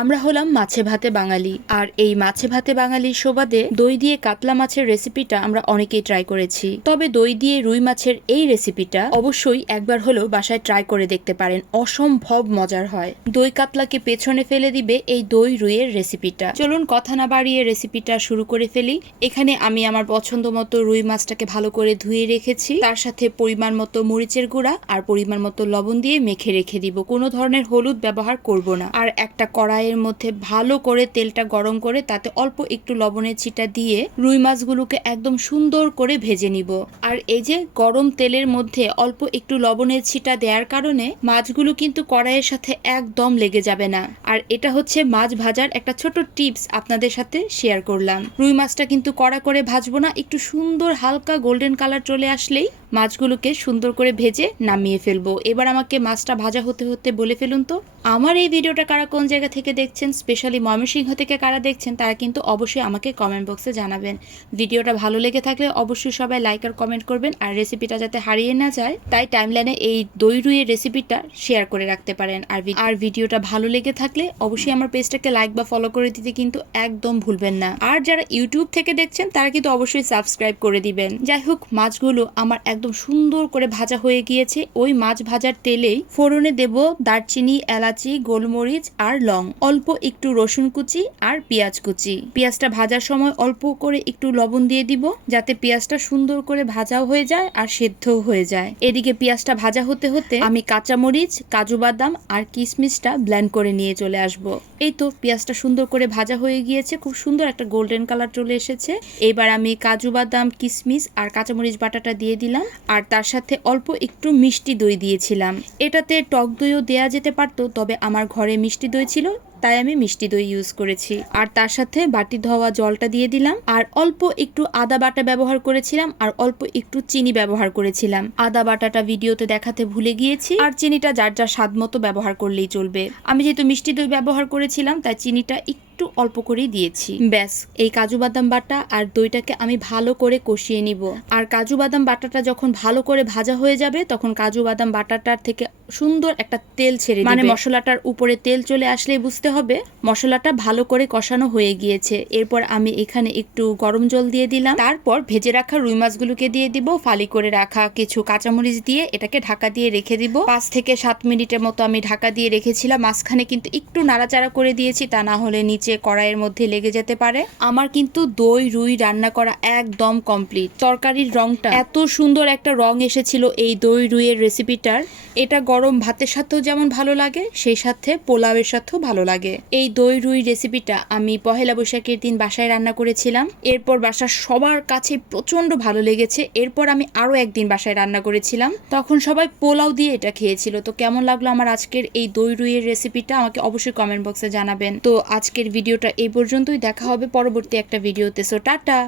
আমরা হলাম মাছে ভাতে বাঙালি, আর এই মাছে ভাতে বাঙালির সুবাদে দই দিয়ে কাতলা মাছের রেসিপিটা আমরা অনেকেই ট্রাই করেছি। তবে দই দিয়ে রুই মাছের এই রেসিপিটা অবশ্যই একবার হলেও বাসায় ট্রাই করে দেখতে পারেন, অসম্ভব মজার হয়। দই কাতলাকে পেছনে ফেলে দিবে এই দই রুইয়ের রেসিপিটা। চলুন কথা না বাড়িয়ে রেসিপিটা শুরু করে ফেলি। এখানে আমি আমার পছন্দ মতো রুই মাছটাকে ভালো করে ধুয়ে রেখেছি, তার সাথে পরিমাণ মতো মরিচের গুঁড়া আর পরিমাণ মতো লবণ দিয়ে মেখে রেখে দিব। কোনো ধরনের হলুদ ব্যবহার করব না। আর একটা কড়াইয়ের মধ্যে ভালো করে তেলটা গরম করে তাতে অল্প একটু লবণের ছিটা দিয়ে রুই মাছগুলোকে একদম সুন্দর করে ভেজে নিব। আর এই যে গরম তেলের মধ্যে অল্প একটু লবণের ছিটা দেওয়ার কারণে মাছগুলো কিন্তু কড়াইয়ের সাথে একদম লেগে যাবে না। আর এটা হচ্ছে মাছ ভাজার একটা ছোট টিপস আপনাদের সাথে শেয়ার করলাম। রুই মাছটা কিন্তু কড়া করে ভাজবো না, একটু সুন্দর হালকা গোল্ডেন কালার চলে আসলেই মাছগুলোকে সুন্দর করে ভেজে নামিয়ে ফেলবো। এবার আমাকে মাছটা ভাজা হতে হতে বলে ফেলুন তো আমার এই ভিডিওটা কারা কোন জায়গা থেকে দেখছেন, স্পেশালি ময়মনসিংহ থেকে কারা দেখছেন তারা কিন্তু অবশ্যই আমাকে কমেন্ট বক্সে জানাবেন। ভিডিওটা ভালো লেগে থাকলে অবশ্যই সবাই লাইক আর কমেন্ট করবেন, আর রেসিপিটা যাতে হারিয়ে না যায় তাই টাইমলাইনে এই দই রুইয়ের রেসিপিটা শেয়ার করে রাখতে পারেন। আর ভিডিওটা ভালো লেগে থাকলে অবশ্যই আমার পেজটাকে লাইক বা ফলো করে দিতে কিন্তু একদম ভুলবেন না। আর যারা ইউটিউব থেকে দেখছেন তারা কিন্তু অবশ্যই সাবস্ক্রাইব করে দিবেন। যাই হোক, মাছগুলো আমার একদম সুন্দর করে ভাজা হয়ে গিয়েছে। ওই মাছ ভাজার তেলেই ফোড়নে দেব দারচিনি, এলাচি, গোলমরিচ আর লং, অল্প একটু রসুন কুচি আর পেঁয়াজ কুচি। পেঁয়াজটা ভাজার সময় অল্প করে একটু লবণ দিয়ে দিব যাতে পেঁয়াজটা সুন্দর করে ভাজাও হয়ে যায় আর সেদ্ধও হয়ে যায়। এদিকে পেঁয়াজটা ভাজা হতে হতে আমি কাঁচামরিচ, কাজু বাদাম আর কিশমিশটা ব্লেন্ড করে নিয়ে চলে আসব। এই তো পেঁয়াজটা সুন্দর করে ভাজা হয়ে গিয়েছে, খুব সুন্দর একটা গোল্ডেন কালার চলে এসেছে। এবার আমি কাজু বাদাম, কিশমিশ আর কাঁচামরিচ বাটাটা দিয়ে দিলাম, আর তার সাথে অল্প একটু মিষ্টি দই দিয়েছিলাম। এটাতে টক দইও দেয়া যেতে পারতো, তবে আমার ঘরে মিষ্টি দই ছিল তাই আমি মিষ্টি দই ইউজ করেছি। আর তার সাথে বাটি ধোয়া জলটা দিয়ে দিলাম, আর অল্প একটু আদা বাটা ব্যবহার করেছিলাম আর অল্প একটু চিনি ব্যবহার করেছিলাম। আদা বাটাটা ভিডিওতে দেখাতে ভুলে গিয়েছি, আর চিনিটা যার যার স্বাদ মতো ব্যবহার করলেই চলবে। আমি যেহেতু মিষ্টি দই ব্যবহার করেছিলাম তাই চিনিটা একটু অল্প করেই দিয়েছি। ব্যাস, এই কাজু বাদাম বাটা আর দইটাকে আমি ভালো করে কষিয়ে নিব। আর কাজু বাদাম বাটাটা যখন ভালো করে ভাজা হয়ে যাবে তখন কাজু বাদাম বাটাটার থেকে সুন্দর একটা তেল ছেড়ে দিবে। মানে মশলাটার উপরে তেল চলে আসলেই বুঝতে হবে মশলাটা ভালো করে কষানো হয়ে গিয়েছে। এরপর আমি এখানে একটু গরম জল দিয়ে দিলাম, তারপর ভেজে রাখা রুই মাছগুলোকে দিয়ে দিব, ফালি করে রাখা কিছু কাঁচামরিচ দিয়ে এটাকে ঢাকা দিয়ে রেখে দিব। 5 থেকে 7 মিনিটের মতো আমি ঢাকা দিয়ে রেখেছিলাম। মাঝখানে কিন্তু একটু নাড়াচাড়া করে দিয়েছি, তা না হলে নিচে কড়াইয়ের মধ্যে লেগে যেতে পারে। আমার কিন্তু দই রুই রান্না করা একদম কমপ্লিট। তরকারির রংটা এত সুন্দর একটা রং এসেছিল এই দই রুইয়ের রেসিপিটার। এটা গরম ভাতের সাথেও যেমন ভালো লাগে, সেই সাথে পোলাওয়ের সাথেও ভালো লাগে। এই দই রুই রেসিপিটা আমি পহেলা বৈশাখের দিন বাসায় রান্না করেছিলাম। এরপর বাসার সবার কাছে প্রচন্ড ভালো লেগেছে। এরপর আমি আরো একদিন বাসায় রান্না করেছিলাম, তখন সবাই পোলাও দিয়ে এটা খেয়েছিল। তো কেমন লাগলো আমার আজকের এই দই রুইয়ের রেসিপিটা আমাকে অবশ্যই কমেন্ট বক্সে জানাবেন। তো আজকের ভিডিওটা এই পর্যন্তই, দেখা হবে পরবর্তী একটা ভিডিওতে। So tata.